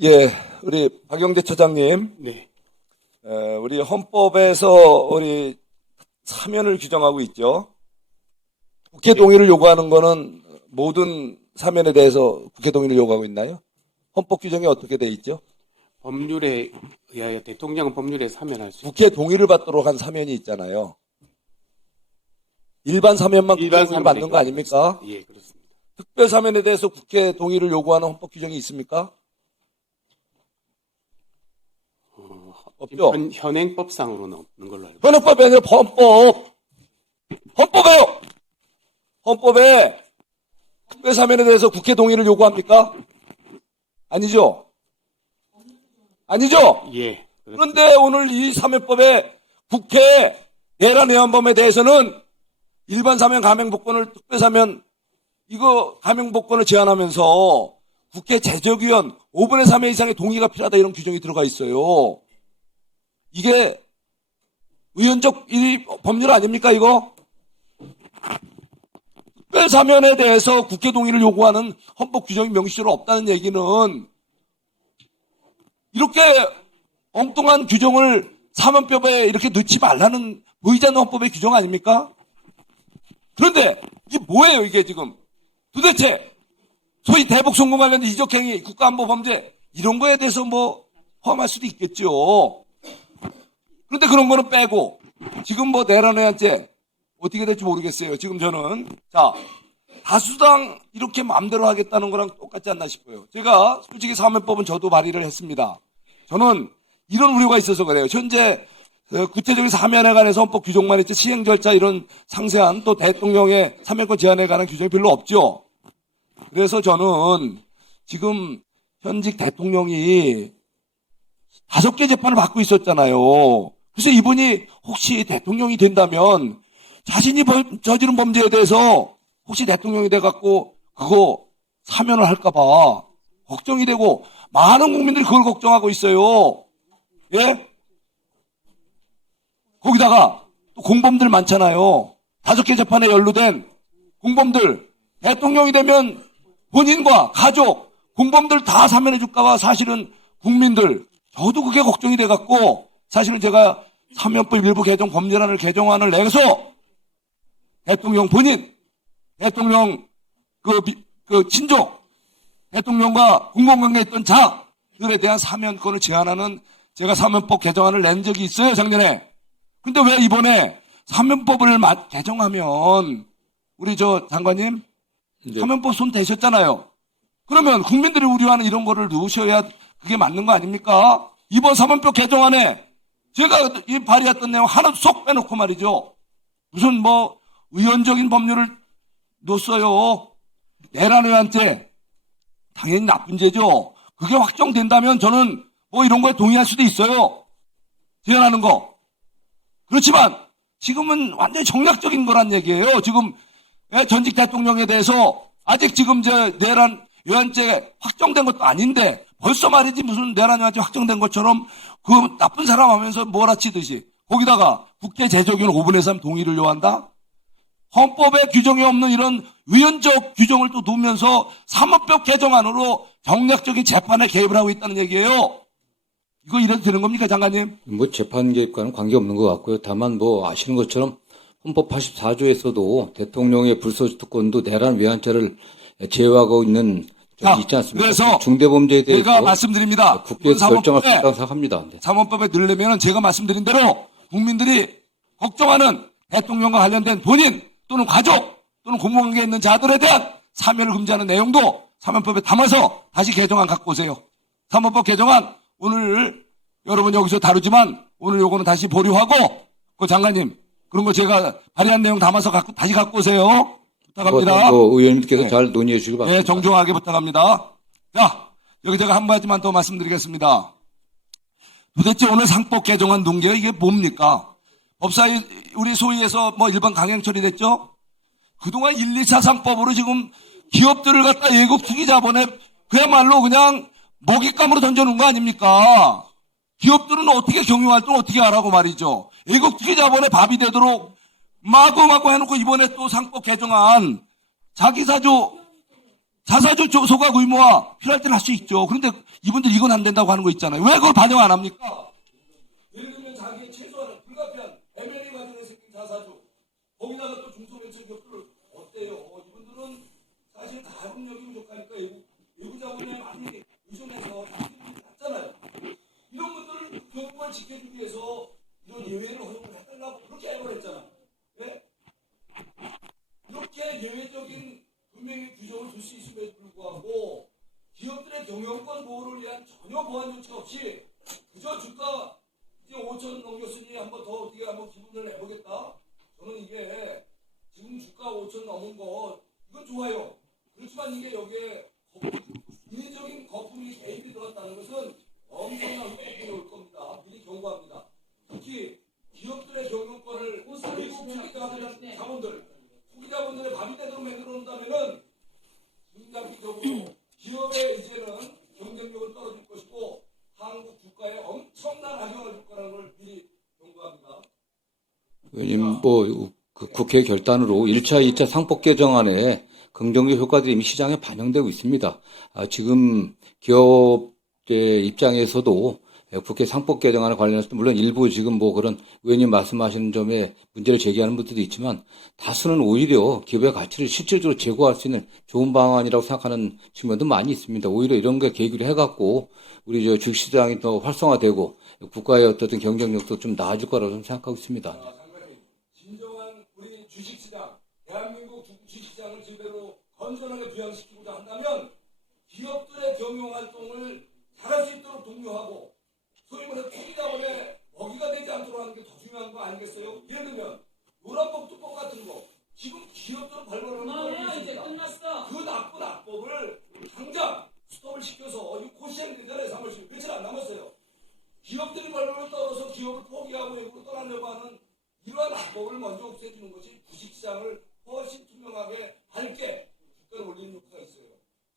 예, 우리 박영재 처장님, 네. 우리 헌법에서 우리 사면을 규정하고 있죠. 국회 동의를 요구하는 거는 모든 사면에 대해서 국회 동의를 요구하고 있나요? 헌법 규정이 어떻게 돼 있죠? 법률에 의하여 대통령은 법률에 사면할 수 국회 동의를 받도록 한 사면이 있잖아요. 일반 사면만 국회 일반 동의를 사면에 받는 거 아닙니까? 예, 그렇습니다. 특별 사면에 대해서 국회 동의를 요구하는 헌법 규정이 있습니까? 없죠. 현행법상으로는 없는 걸로 알고 헌법이 아니라 헌법. 헌법에요. 헌법에 특별 사면에 대해서 국회 동의를 요구합니까? 아니죠. 아니죠. 예. 그런데 오늘 이 사면법에 국회 내란 의원범에 대해서는 일반 사면 감행복권을 특별 사면 이거 감행복권을 제한하면서 국회 제적위원 5분의 3회 이상의 동의가 필요하다 이런 규정이 들어가 있어요. 이게 의원적 법률 아닙니까 이거? 특별 사면에 대해서 국회 동의를 요구하는 헌법 규정이 명시적으로 없다는 얘기는 이렇게 엉뚱한 규정을 사면법에 이렇게 넣지 말라는 보이지 않는 헌법의 규정 아닙니까? 그런데 이게 뭐예요 이게 지금? 도대체 소위 대북송금 관련된 이적행위, 국가안보범죄 이런 거에 대해서 뭐 포함할 수도 있겠죠. 그런데 그런 거는 빼고 지금 뭐 내란의한죄 어떻게 될지 모르겠어요. 지금 저는 자 다수당 이렇게 마음대로 하겠다는 거랑 똑같지 않나 싶어요. 제가 솔직히 사면법은 저도 발의를 했습니다. 저는 이런 우려가 있어서 그래요. 현재 구체적인 사면에 관해서 헌법 규정만 있지 시행 절차 이런 상세한 또 대통령의 사면권 제한에 관한 규정이 별로 없죠. 그래서 저는 지금 현직 대통령이 5개 재판을 받고 있었잖아요. 그래서 이분이 혹시 대통령이 된다면 자신이 저지른 범죄에 대해서 혹시 대통령이 돼갖고 그거 사면을 할까봐 걱정이 되고 많은 국민들이 그걸 걱정하고 있어요. 예? 거기다가 또 공범들 많잖아요. 5개 재판에 연루된 공범들 대통령이 되면 본인과 가족, 공범들 다 사면해 줄까봐 사실은 국민들 저도 그게 걱정이 돼갖고 사실은 제가 사면법 일부 개정 법률안을 개정안을 내서 대통령 본인, 대통령 그 친족, 대통령과 공공관계에 있던 자들에 대한 사면권을 제한하는 제가 사면법 개정안을 낸 적이 있어요 작년에. 근데 왜 이번에 사면법을 개정하면 우리 저 장관님 네. 사면법 손 대셨잖아요. 그러면 국민들이 우려하는 이런 거를 넣으셔야 그게 맞는 거 아닙니까? 이번 사면법 개정안에 제가 이 발의했던 내용 하나도 쏙 빼놓고 말이죠. 무슨 뭐 의원적인 법률을 넣었어요. 내란의한죄 당연히 나쁜 죄죠. 그게 확정된다면 저는 뭐 이런 거에 동의할 수도 있어요. 제안하는 거. 그렇지만 지금은 완전히 정략적인 거란 얘기예요. 지금 전직 대통령에 대해서 아직 지금 내란 의한죄 확정된 것도 아닌데 벌써 말이지 무슨 내란 의한죄 확정된 것처럼 그 나쁜 사람 하면서 몰아치듯이 거기다가 국회 제적위원 5분의 3 동의를 요한다? 헌법에 규정이 없는 이런 위헌적 규정을 또 두면서 사법법 개정안으로 정략적인 재판에 개입을 하고 있다는 얘기예요. 이거 이래도 되는 겁니까, 장관님? 뭐 재판 개입과는 관계없는 것 같고요. 다만 뭐 아시는 것처럼 헌법 84조에서도 대통령의 불소지 특권도 내란 위헌죄를 제외하고 있는 점이 있지 않습니까? 그래서 중대범죄에 대해서 제가 말씀드립니다. 국회에서 결정할 수 있다고 생각합니다. 네. 사법법에 넣으려면 제가 말씀드린 대로 국민들이 걱정하는 대통령과 관련된 본인 또는 가족 또는 공무원계에 있는 자들에 대한 사면을 금지하는 내용도 사면법에 담아서 다시 개정안 갖고 오세요. 사면법 개정안 오늘 여러분 여기서 다루지만 오늘 요거는 다시 보류하고 그 장관님 그런 거 제가 발의한 내용 담아서 다시 갖고 오세요. 부탁합니다. 의원님께서 네. 잘 논의해 주시기 바랍니다. 네, 정중하게 부탁합니다. 자, 여기 제가 한 가지만 더 말씀드리겠습니다. 도대체 오늘 상법 개정안 논의가 이게 뭡니까? 법사위 우리 소위에서 뭐 일반 강행 처리됐죠? 그동안 1, 2차 상법으로 지금 기업들을 갖다 예국 투기 자본에 그야말로 그냥 먹잇감으로 던져놓은 거 아닙니까? 기업들은 어떻게 경영활동을 어떻게 하라고 말이죠. 예국 투기 자본에 밥이 되도록 마구마구 해놓고 이번에 또 상법 개정안 자기 사주 자사주 소각 의무화 필요할 때는 할 수 있죠. 그런데 이분들 이건 안 된다고 하는 거 있잖아요. 왜 그걸 반영 안 합니까? 예를 들면 자기의 최소한 불가피한 M&A 과정에 생긴 자사주 거기다가 또 중소벤처기업들 어때요? 이분들은 사실 가압력이 부족하니까 외부 자본에 많이 의존해서 자기들이 났잖아요. 이런 것들을 교육을 지켜주기 위해서 이런 예외를 허용을 해달라고 그렇게 알고 했잖아. 네? 이렇게 예외적인 분명히 규정을 둘 수 있음에도 불구하고 기업들의 경영권 보호를 위한 전혀 보완 조치가 없이 그저 주가 이제 5천 넘겼으니 한번 더 어떻게 한번 기분을 내보겠다. 저는 이게 지금 주가 5천 넘은 거 이건 좋아요. 그렇지만 이게 여기에 인위적인 거품이 개입이 들어갔다는 것은 엄청난 거품이 올 겁니다. 미리 경고합니다. 특히 기업들의 경영권을 미국 투기자본들, 투기자본들의 밥이 되도록 만들어 놓는다면은 중장기적으로 기업의 이제는 경쟁력은 떨어질 것이고 한국 주가에 엄청난 악영향을 줄 거라는 걸 미리 경고합니다. 의원님, 그 국회 결단으로 1차, 2차 상법 개정안에 긍정적 효과들이 이미 시장에 반영되고 있습니다. 지금 기업의 입장에서도 국회 상법 개정안에 관련해서 물론 일부 지금 그런 의원님 말씀하시는 점에 문제를 제기하는 분들도 있지만 다수는 오히려 기업의 가치를 실질적으로 제고할 수 있는 좋은 방안이라고 생각하는 측면도 많이 있습니다. 오히려 이런 게 계기를 해갖고 우리 주식시장이 더 활성화되고 국가의 어떤 경쟁력도 좀 나아질 거라고 좀 생각하고 있습니다. 장관님, 진정한 우리 주식시장, 대한민국 주식시장을 제대로 건전하게 부양시키고자 한다면 기업들의 경영활동을 잘할 수 있도록 독려하고 소위 말해 투기자본의 먹이가 되지 않도록 하는 게 더 중요한 거 아니겠어요? 예를 들면 노란법투법 같은 거 지금 기업들은 발발하는 거 이제 끝났어. 그 나쁜 악법을 당장 스톱을 시켜서 고시행되잖아요. 3월 10일 며칠 안 남았어요. 기업들이 발발을 떨어서 기업을 포기하고 외국으로 떠나려고 하는 이러한 악법을 먼저 없애주는 것이 주식시장을 훨씬 투명하게 밝게 주가를 올리는 효과가 있어요.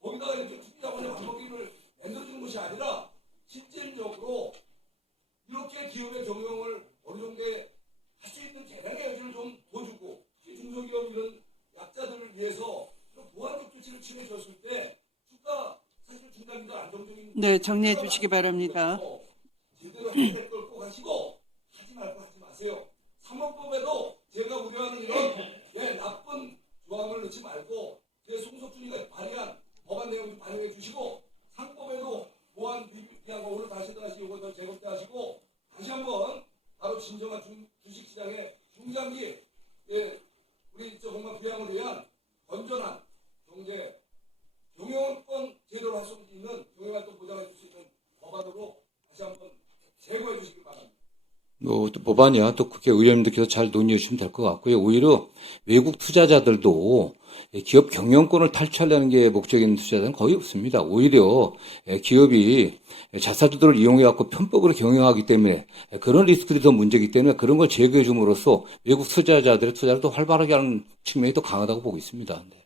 거기다가 이렇게 투기자본의 반복기를 만들어주는 것이 아니라 실질적으로 이렇게 기업의 경영을 어느 정도 할 수 있는 개량의 여지를 좀 둬주고 특히 중소기업 이런 약자들을 위해서 이런 보완적 조치를 취해줬을 때 주가 사실 중단기도 안정적인 네, 정리해 주시기 바랍니다. 제대로 해야 될 걸 꼭 하시고 하지 말고 하지 마세요. 상업법에도 제가 우려하는 이런 나쁜 조항을 넣지 말고 송석준이가 발의한 법안 내용 좀 반영해 주시고 상법에도 보안 비비한 거 오늘 다시 이거 더 재검토하시고 다시 한번 바로 진정한 주식시장의 중장기 우리 공간 부양을 위한 건전한 경제 경영권 제대로 할 수 있는 경영활동 보장해 줄 수 있는 법안으로 다시 한번 제고해 주시기 바랍니다. 또 법안이야 또 국회 의원님들께서 잘 논의해 주시면 될 것 같고요. 오히려 외국 투자자들도 기업 경영권을 탈취하려는 게 목적인 투자자는 거의 없습니다. 오히려 기업이 자사주들을 이용해갖고 편법으로 경영하기 때문에 그런 리스크들이 더 문제이기 때문에 그런 걸 제거해 줌으로써 외국 투자자들의 투자를 더 활발하게 하는 측면이 더 강하다고 보고 있습니다. 네.